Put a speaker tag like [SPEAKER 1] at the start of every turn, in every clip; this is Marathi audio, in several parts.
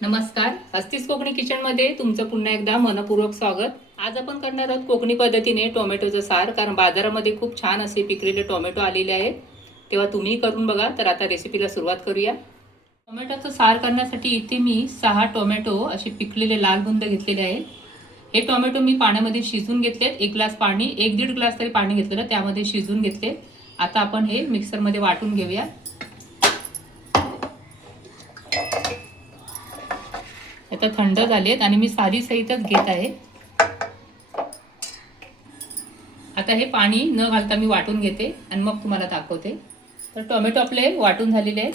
[SPEAKER 1] नमस्कार हस्तीस कोकणी किचनमध्ये तुमचं पुन्हा एकदा मनपूर्वक स्वागत. आज आपण करणार आहोत कोकणी पद्धतीने टोमॅटोचं सार कारण बाजारामध्ये खूप छान असे पिकलेले टोमॅटो आलेले आहेत. तेव्हा तुम्ही करून बघा तर आता रेसिपीला सुरुवात करूया. टोमॅटोचं सार करण्यासाठी इथे मी सहा टोमॅटो असे पिकलेले लाल बुंद घेतलेले आहेत. हे टोमॅटो मी पाण्यामध्ये शिजून घेतलेत. एक ग्लास पाणी एक दीड ग्लास तरी पाणी घेतलेलं त्यामध्ये शिजून घेतले आता आपण हे मिक्सरमध्ये वाटून घेऊया. आता थंड झाले आहेत आणि मी साधी सहितच घेत आहे. आता हे पाणी न घालता मी वाटून घेते आणि मग तुम्हाला दाखवते. तर टोमॅटो आपले वाटून झालेले आहेत.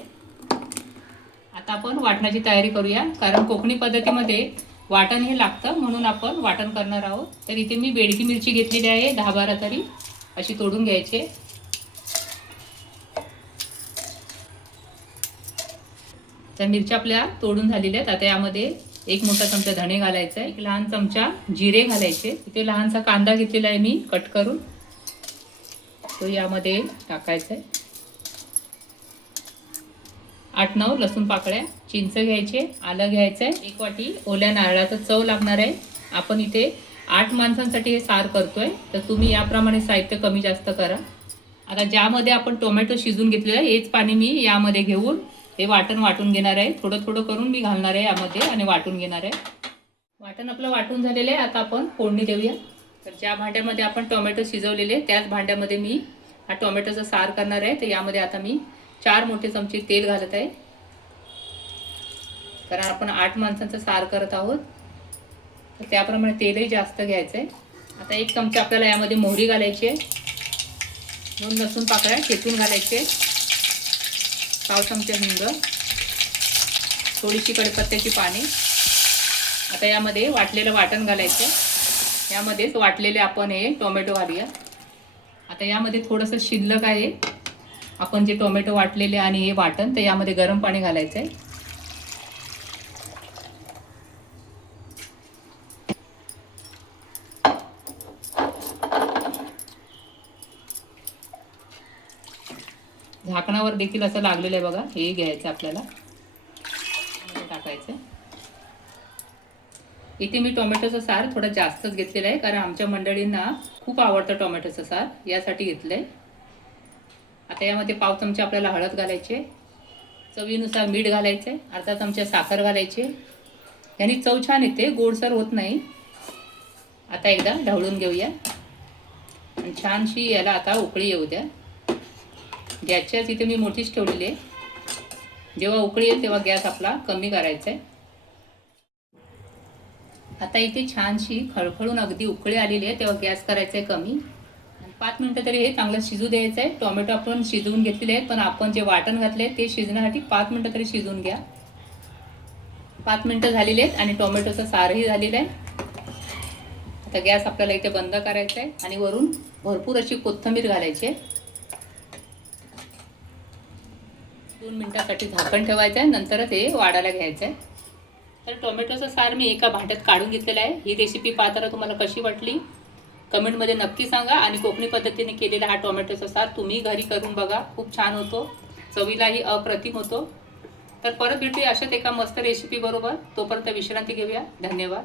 [SPEAKER 1] आता आपण वाटण्याची तयारी करूया कारण कोकणी पद्धतीमध्ये वाटण हे लागतं म्हणून आपण वाटण करणार आहोत. तर इथे मी बेडकी मिरची घेतलेली आहे दहा बारा तरी अशी तोडून घ्यायचे तर मिरच्या आपल्या तोडून झालेल्या आहेत. आता यामध्ये एक मोठा चमचा धणे घालायचा आहे. एक लहान चमचा जिरे घालायचे. इथे लहानसा कांदा घेतलेला आहे मी कट करून. तो यामध्ये टाकायचा आहे. आठ नऊ लसूण पाकळ्या चिंच घ्यायचे आलं घ्यायचं आहे. एक वाटी ओल्या नारळाचं चव लागणार आहे. आपण इथे आठ माणसांसाठी हे सार करतोय. तर तुम्ही याप्रमाणे साहित्य कमी जास्त करा. आता ज्यामध्ये आपण टोमॅटो शिजून घेतलेलं आहे हेच पाणी मी यामध्ये घेऊन हे वाटण वाटून घेणार आहे. थोडं थोडं करून मी घालणार आहे यामध्ये आणि वाटून घेणार आहे. वाटण आपलं वाटून झालेलं आहे. आता आपण फोडणी देऊया. तर ज्या भांड्यामध्ये आपण टोमॅटो शिजवलेले त्याच भांड्यामध्ये मी हा टोमॅटोचा सार करणार आहे. तर यामध्ये आता मी चार मोठे चमचे तेल घालत आहे. कारण आपण आठ माणसांचं सार करत आहोत. तर त्याप्रमाणे तेलही जास्त घ्यायचं आहे. आता एक चमचा आपल्याला यामध्ये मोहरी घालायची आहे. दोन लसूण पाकळ्या चेचून घालायचे पाव चमचा हिंग थोडीशी कडपत्त्याची पाने. आता यामध्ये वाटलेलं वाटण घालायचं. यामध्येच वाटलेले आपण हे टोमॅटो घालूया. आता यामध्ये थोडंसं शिल्लक आहे. आपण जे टोमॅटो वाटलेले आणि हे वाटण तर यामध्ये गरम पाणी घालायचं आहे झाकणावर देखील असं लागलेलं आहे बघा. हे घ्यायचं आपल्याला. टाकायचं. इथे मी टोमॅटोचं सार थोडं जास्तच घेतलेलं आहे कारण आमच्या मंडळींना खूप आवडतं टोमॅटोचं सार. यासाठी घेतलं आहे आता यामध्ये पाव चमचा आपल्याला हळद घालायचे. चवीनुसार मीठ घालायचे अर्धा चमचा साखर घालायचे. यांनी चव छान येते. गोडसर होत नाही. आता एकदा ढवळून घेऊया. आणि छानशी याला आता उकळी येऊ द्या. गॅसच्याच इथे मी मोठीच ठेवलेली आहे. जेव्हा उकळी येईल तेव्हा गॅस आपला कमी करायचा आहे. आता इथे छानशी खळखळून अगदी उकळी आलेली आहे तेव्हा गॅस करायचा आहे कमी. पाच मिनटं तरी हे चांगलं शिजू द्यायचं आहे. टोमॅटो आपण शिजवून घेतलेले आहेत पण आपण जे वाटण घातले ते शिजण्यासाठी पाच मिनटं तरी शिजवून घ्या. पाच मिनटं झालेली आहेत आणि टोमॅटोचं सारही झालेलं आहे. आता गॅस आपल्याला इथे बंद करायचा आहे आणि वरून भरपूर अशी कोथिंबीर घालायची आहे. दोन मिनटासाठी झाकण ठेवायचं आहे नंतर ते वाढायला घ्यायचं आहे तर टोमॅटोचं सार मी एका भांड्यात काढून घेतलेलं आहे. ही रेसिपी पाहताना तुम्हाला कशी वाटली? कमेंटमध्ये नक्की सांगा आणि कोकणी पद्धतीने केलेला हा टोमॅटोचा सार तुम्ही घरी करून बघा. खूप छान होतो. चवीलाही अप्रतिम होतो. तर परत भेटूया अशाच एका मस्त रेसिपीबरोबर तोपर्यंत विश्रांती घेऊया. धन्यवाद.